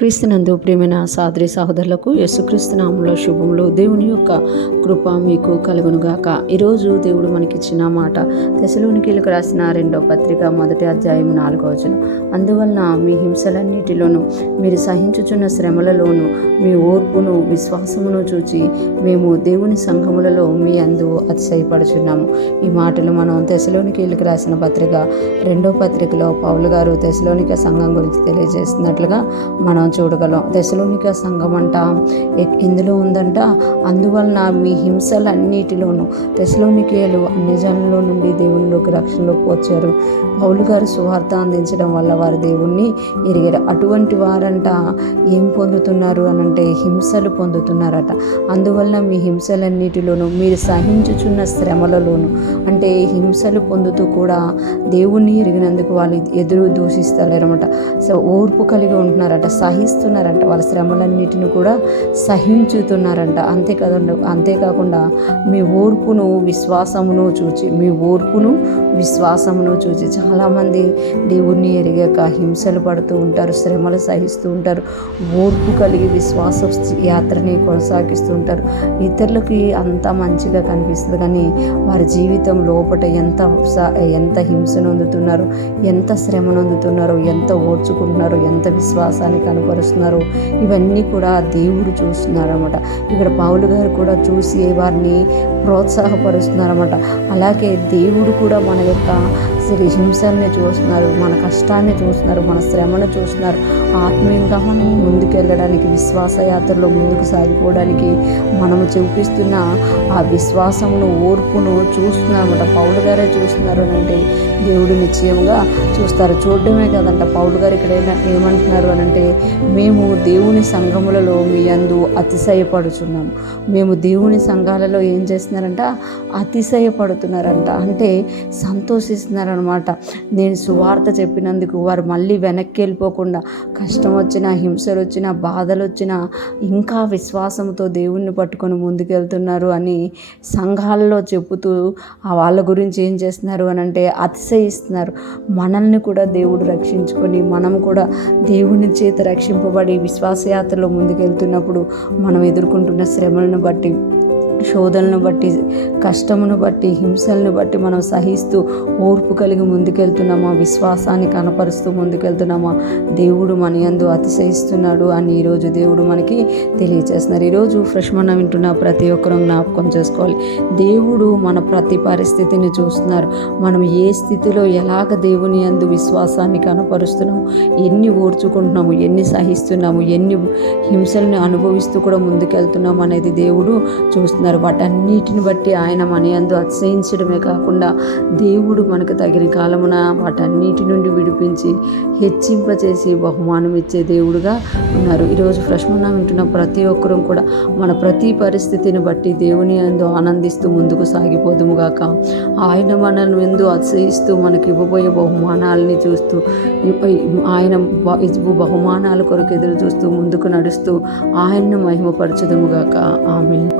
క్రీస్తునందు ప్రియమైన సహోదరి సహోదరులకు యేసుక్రీస్తు నామములో శుభములు. దేవుని యొక్క కృప మీకు కలుగునుగాక. ఈరోజు దేవుడు మనకిచ్చిన మాట తెస్సలోనికీయులకు రాసిన 2వ పత్రిక 1వ అధ్యాయం 4వ వచనం. అందువలన మీ హింసలన్నిటిలోనూ మీరు సహించుచున్న శ్రమలలోనూ మీ ఓర్పును విశ్వాసమును చూచి మేము దేవుని సంఘములలో మీ అందు అతిశయపడుచున్నాము. ఈ మాటలు మనం తెస్సలోనికీయులకు రాసిన పత్రిక 2వ పత్రికలో పౌలు గారు తెస్సలోనిక సంఘం గురించి తెలియజేస్తున్నట్లుగా మనం చూడగలం. తెస్సలోనిక సంఘం అంట ఇందులో ఉందంట, అందువలన మీ హింసలన్నిటిలోనూ తెస్సలోనికీయులు అన్ని జనుల నుండి దేవునిలోకి రక్షణలోకి వచ్చారు. పౌలు గారు సువార్త అందించడం వల్ల వారు దేవుణ్ణి ఎరిగారు. అటువంటి వారంట ఏం పొందుతున్నారు అనంటే హింసలు పొందుతున్నారట. అందువలన మీ హింసలన్నిటిలోనూ మీరు సహించుచున్న శ్రమలలోను, అంటే హింసలు పొందుతూ కూడా దేవుణ్ణి ఎరిగినందుకు వాళ్ళు ఎదురు దూషిస్తలేరన్నమాట. సో ఓర్పు కలిగి ఉంటున్నారట, సహిస్తున్నారంట, వాళ్ళ శ్రమలన్నిటిని కూడా సహించుతున్నారంట. అంతేకాకుండా మీ ఓర్పును విశ్వాసమును చూచి చాలామంది దేవుణ్ణి ఎరిగాక హింసలు పడుతూ ఉంటారు, శ్రమలు సహిస్తూ ఉంటారు, ఓర్పు కలిగి విశ్వాస యాత్రని కొనసాగిస్తూ ఉంటారు. ఇతరులకి అంతా మంచిగా కనిపిస్తుంది, కానీ వారి జీవితం లోపల ఎంత హింసను అందుతున్నారు, ఎంత శ్రమను అందుతున్నారు, ఎంత ఓర్చుకుంటున్నారు, ఎంత విశ్వాసాన్ని కనపరుస్తున్నారు, ఇవన్నీ కూడా దేవుడు చూస్తున్నారన్నమాట. ఇక్కడ పౌలు గారు కూడా చూసి వారిని ప్రోత్సాహపరుస్తున్నారన్నమాట. అలాగే దేవుడు కూడా మన యొక్క హింసల్ని చూస్తున్నారు, మన కష్టాన్ని చూస్తున్నారు, మన శ్రమను చూస్తున్నారు. ఆత్మీయంగా మనం ముందుకెళ్ళడానికి, విశ్వాస యాత్రలో ముందుకు సాగిపోవడానికి మనము చూపిస్తున్న ఆ విశ్వాసమును, ఓర్పును చూస్తున్నారన్నమాట. పౌలు గారే చూస్తున్నారు అనంటే దేవుడు నిశ్చయంగా చూస్తారు. చూడడమే కదంట, పౌలు గారు ఇక్కడ ఏమంటున్నారు అనంటే, మేము దేవుని సంఘములలో మీ యందు అతిశయపడుచున్నాము. మేము దేవుని సంఘాలలో ఏం చేస్తున్నారంట, అతిశయపడుతున్నారంట, అంటే సంతోషిస్తున్నారనమాట. నేను సువార్త చెప్పినందుకు వారు మళ్ళీ వెనక్కి వెళ్ళిపోకుండా, కష్టం వచ్చినా, హింసలు వచ్చినా, బాధలు వచ్చినా ఇంకా విశ్వాసంతో దేవుణ్ణి పట్టుకొని ముందుకెళ్తున్నారు అని సంఘాలలో చెబుతూ వాళ్ళ గురించి ఏం చేస్తున్నారు అనంటే అతిశయిస్తున్నారు. మనల్ని కూడా దేవుడు రక్షించుకొని, మనం కూడా దేవుని చేత రక్షింపబడి విశ్వాసయాత్రలో ముందుకెళ్తున్నప్పుడు మనం ఎదుర్కొంటున్న శ్రమలను బట్టి, శోధనను బట్టి, కష్టమును బట్టి, హింసలను బట్టి మనం సహిస్తూ ఓర్పు కలిగి ముందుకెళ్తున్నామా, విశ్వాసాన్ని కనపరుస్తూ ముందుకెళ్తున్నామా, దేవుడు మన యందు అతిశయిస్తున్నాడు అని ఈరోజు దేవుడు మనకి తెలియజేస్తున్నారు. ఈరోజు ఫ్రెష్ మనం వింటున్న ప్రతి ఒక్కరూ జ్ఞాపకం చేసుకోవాలి, దేవుడు మన ప్రతి పరిస్థితిని చూస్తున్నారు. మనం ఏ స్థితిలో ఎలాగ దేవుని యందు విశ్వాసాన్ని కనపరుస్తున్నాము, ఎన్ని ఓర్చుకుంటున్నాము, ఎన్ని సహిస్తున్నాము, ఎన్ని హింసల్ని అనుభవిస్తూ కూడా ముందుకెళ్తున్నాము అనేది దేవుడు చూస్తున్నారు. వాటన్నిటిని బట్టి ఆయన మన యందు అతిశయించడమే కాకుండా దేవుడు మనకు తగిన కాలమున వాటన్నిటి నుండి విడిపించి హెచ్చింపచేసి బహుమానం ఇచ్చే దేవుడుగా ఉన్నారు. ఈరోజు ఫ్రెష్ మనం వింటున్న ప్రతి ఒక్కరూ కూడా మన ప్రతి పరిస్థితిని బట్టి దేవుని యందు ఆనందిస్తూ ముందుకు సాగిపోదుము గాక. ఆయన మనల్ని యందు అతిశయిస్తూ మనకి ఇవ్వబోయే బహుమానాలని చూస్తూ, ఆయన బహుమానాల కొరకు ఎదురు చూస్తూ ముందుకు నడుస్తూ ఆయన్ను మహిమపరచుదుము గాక. ఆమేన్.